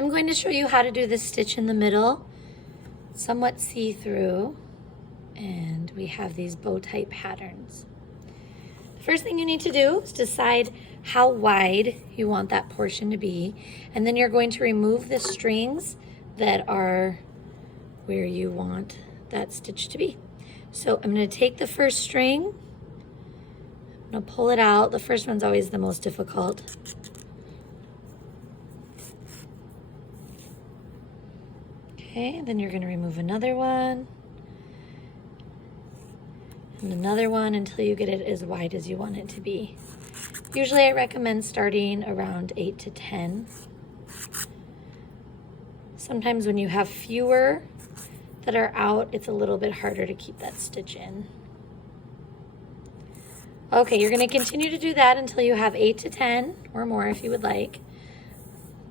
I'm going to show you how to do this stitch in the middle, somewhat see-through, and we have these bow type patterns. The first thing you need to do is decide how wide you want that portion to be, and then you're going to remove the strings that are where you want that stitch to be. So I'm going to take the first string, I'm going to pull it out. The first one's always the most difficult. Okay, then you're going to remove another one and another one until you get it as wide as you want it to be. Usually I recommend starting around 8 to 10. Sometimes when you have fewer that are out, it's a little bit harder to keep that stitch in. Okay, you're going to continue to do that until you have 8 to 10 or more if you would like.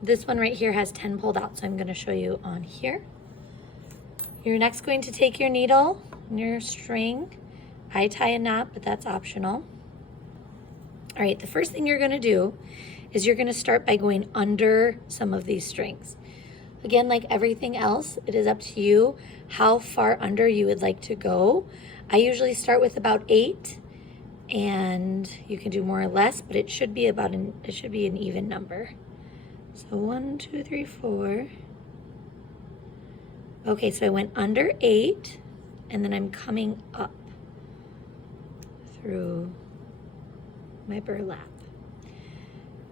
This one right here has 10 pulled out, so I'm going to show you on here. You're next going to take your needle and your string. I tie a knot, but that's optional. All right, the first thing you're going to do is you're going to start by going under some of these strings. Again, like everything else, it is up to you how far under you would like to go. I usually start with about 8, and you can do more or less, but it should be an even number. So 1, 2, 3, 4. Okay, so I went under 8, and then I'm coming up through my burlap.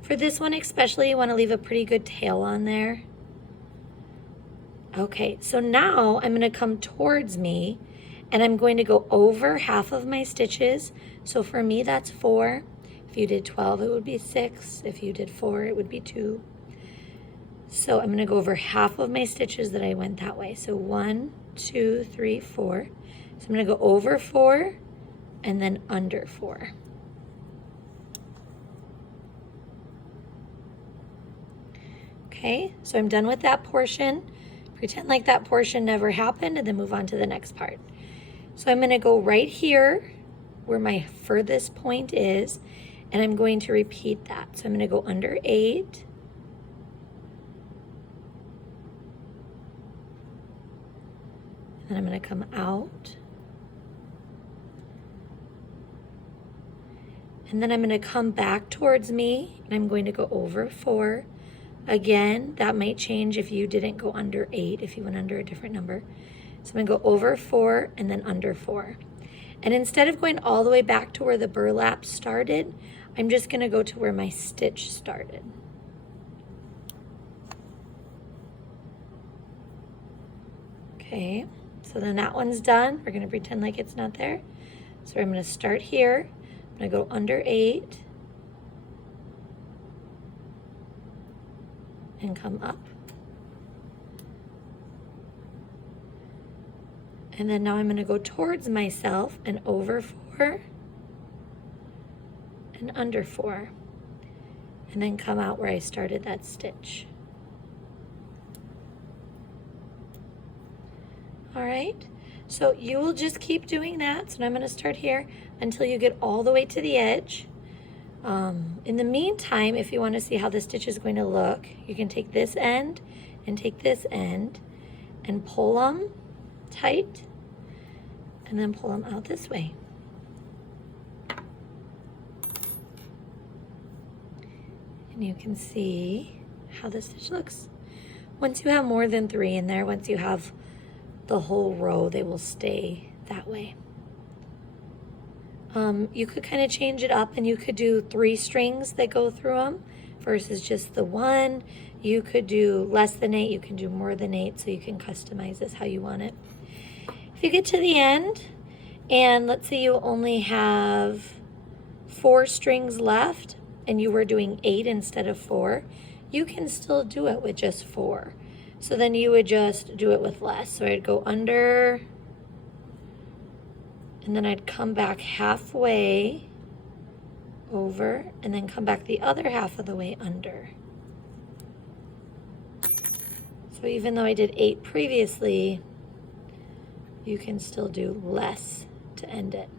For this one especially, you want to leave a pretty good tail on there. Okay, so now I'm going to come towards me, and I'm going to go over half of my stitches. So for me, that's 4. If you did 12, it would be 6. If you did 4, it would be 2. So I'm going to go over half of my stitches that I went that way. So 1, 2, 3, 4. So I'm going to go over 4 and then under 4. Okay, so I'm done with that portion. Pretend like that portion never happened and then move on to the next part. So I'm going to go right here where my furthest point is, and I'm going to repeat that. So I'm going to go under 8. And then I'm going to come out. And then I'm going to come back towards me, and I'm going to go over 4. Again, that might change if you didn't go under 8, if you went under a different number. So I'm going to go over 4 and then under 4. And instead of going all the way back to where the burlap started, I'm just going to go to where my stitch started. Okay, so then that one's done. We're going to pretend like it's not there. So I'm going to start here. I'm going to go under 8. And come up. And then now I'm going to go towards myself and over 4 and under 4. And then come out where I started that stitch. All right, so you will just keep doing that. So I'm going to start here until you get all the way to the edge. In the meantime, if you want to see how the stitch is going to look, you can take this end and take this end and pull them tight and then pull them out this way. And you can see how the stitch looks. Once you have more than 3 in there, once you have the whole row, they will stay that way. You could kind of change it up, and you could do 3 strings that go through them versus just the 1. You could do less than 8, you can do more than 8, so you can customize this how you want it. If you get to the end, and let's say you only have 4 strings left, and you were doing 8 instead of 4, you can still do it with just 4. So then you would just do it with less. So I'd go under, and then I'd come back halfway over, and then come back the other half of the way under. So even though I did 8 previously, you can still do less to end it.